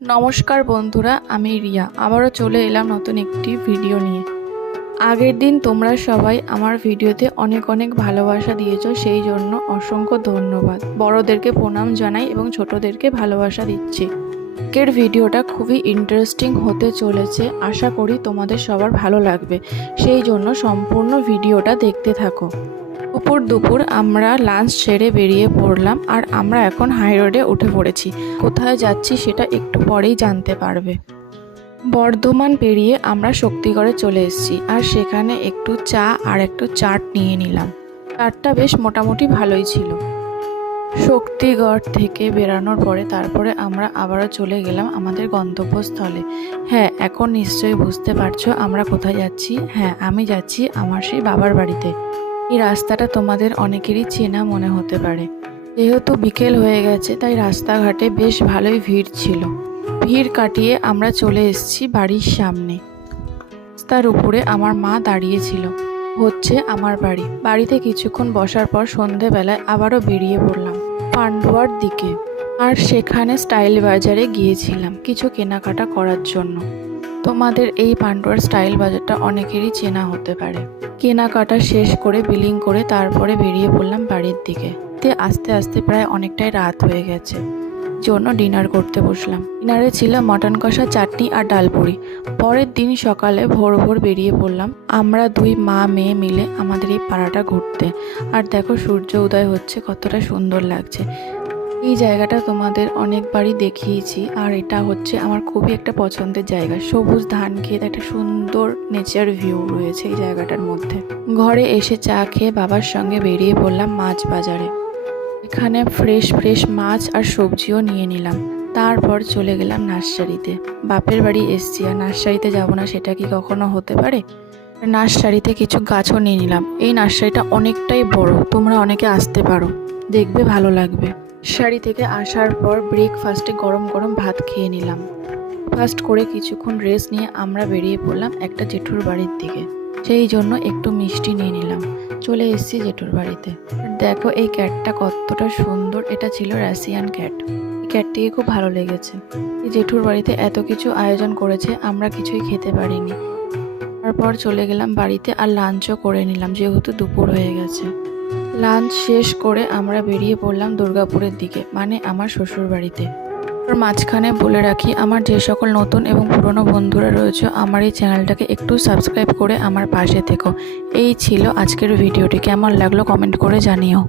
নমস্কার বন্ধুরা, আমি রিয়া আবারও চলে এলাম নতুন একটি ভিডিও নিয়ে। আগের দিন তোমরা সবাই আমার ভিডিওতে অনেক অনেক ভালোবাসা দিয়েছো, সেই জন্য অসংখ্য ধন্যবাদ। বড়দেরকে প্রণাম জানাই এবং ছোটদেরকে ভালোবাসা দিচ্ছি। আজকের ভিডিওটা খুবই ইন্টারেস্টিং হতে চলেছে, আশা করি তোমাদের সবার ভালো লাগবে, সেই জন্য সম্পূর্ণ ভিডিওটা দেখতে থাকো। দুপুর আমরা লাঞ্চ সেরে বেরিয়ে পড়লাম আর আমরা এখন হাই রোডে উঠে পড়েছি। কোথায় যাচ্ছি সেটা একটু পরেই জানতে পারবে। বর্ধমান পেরিয়ে আমরা শক্তিগড়ে চলে এসেছি আর সেখানে একটু চা আর একটু চাট নিয়ে নিলাম। চাটটা বেশ মোটামুটি ভালোই ছিল। শক্তিগড় থেকে বেরানোর পরে তারপরে আমরা আবারও চলে গেলাম আমাদের গন্তব্যস্থলে। হ্যাঁ, এখন নিশ্চয়ই বুঝতে পারছো আমরা কোথায় যাচ্ছি। হ্যাঁ, আমি যাচ্ছি আমার সেই বাবার বাড়িতে। এই রাস্তাটা তোমাদের অনেকেরই চেনা মনে হতে পারে। যেহেতু বিকেল হয়ে গেছে তাই রাস্তাঘাটে বেশ ভালোই ভিড় ছিল। ভিড় কাটিয়ে আমরা চলে এসেছি বাড়ির সামনে। রাস্তার উপরে আমার মা দাঁড়িয়েছিল। হচ্ছে আমার বাড়ি। বাড়িতে কিছুক্ষণ বসার পর সন্ধেবেলায় আবারও বেরিয়ে পড়লাম পান্ডুয়ার দিকে। আর সেখানে স্টাইল বাজারে গিয়েছিলাম কিছু কেনাকাটা করার জন্য। তোমাদের এই পান্ডুয়ার স্টাইল বাজারটা অনেকেরই চেনা হতে পারে। কেনাকাটা শেষ করে বিলিং করে তারপরে বেরিয়ে পড়লাম বাড়ির দিকে। আস্তে আস্তে প্রায় অনেকটাই রাত হয়ে গেছে, জন্য ডিনার করতে বসলাম। ডিনারে ছিল মটন কষা, চাটনি আর ডালপুরি। পরের দিন সকালে ভোর ভোর বেরিয়ে পড়লাম আমরা দুই মা মেয়ে মিলে আমাদের এই পাড়াটা ঘুরতে। আর দেখো সূর্য উদয় হচ্ছে, কতটা সুন্দর লাগছে। এই জায়গাটা তোমাদের অনেকবারই দেখিয়েছি আর এটা হচ্ছে আমার খুবই একটা পছন্দের জায়গা। সবুজ ধান ক্ষেত, একটা সুন্দর নেচার ভিউ রয়েছে এই জায়গাটার মধ্যে। ঘরে এসে চা খেয়ে বাবার সঙ্গে বেরিয়ে পড়লাম মাছ বাজারে। এখানে ফ্রেশ মাছ আর সবজিও নিয়ে নিলাম। তারপর চলে গেলাম নার্সারিতে। বাপের বাড়ি এসছি আর নার্সারিতে যাব না সেটা কি কখনো হতে পারে। নার্সারিতে কিছু গাছও নিয়ে নিলাম। এই নার্সারিটা অনেকটাই বড়, তোমরা অনেকে আসতে পারো, দেখবে ভালো লাগবে। নার্সারি থেকে আসার পর ব্রেকফাস্টে গরম গরম ভাত খেয়ে নিলাম। ফাস্ট করে কিছুক্ষণ রেস্ট নিয়ে আমরা বেরিয়ে পড়লাম একটা জেঠুর বাড়ির দিকে। সেই জন্য একটু মিষ্টি নিয়ে নিলাম। চলে এসেছি জেঠুর বাড়িতে। দেখো এই ক্যাটটা কতটা সুন্দর, এটা ছিল রাশিয়ান ক্যাট। এই ক্যাটটিকে খুব ভালো লেগেছে। এই জেঠুর বাড়িতে এত কিছু আয়োজন করেছে, আমরা কিছুই খেতে পারিনি। তারপর চলে গেলাম বাড়িতে আর লাঞ্চও করে নিলাম, যেহেতু দুপুর হয়ে গেছে। লাঞ্চ শেষ করে আমরা বেরিয়ে পড়লাম দুর্গাপুরের দিকে, মানে আমার শ্বশুর বাড়িতে। মাঝখানে বলে রাখি, আমার যে সকল নতুন এবং পুরনো বন্ধুরা রয়েছে আমার এই চ্যানেলটাকে একটু সাবস্ক্রাইব করে আমার পাশে থেকো। এই ছিল আজকের ভিডিওটি, কেমন লাগলো কমেন্ট করে জানিও।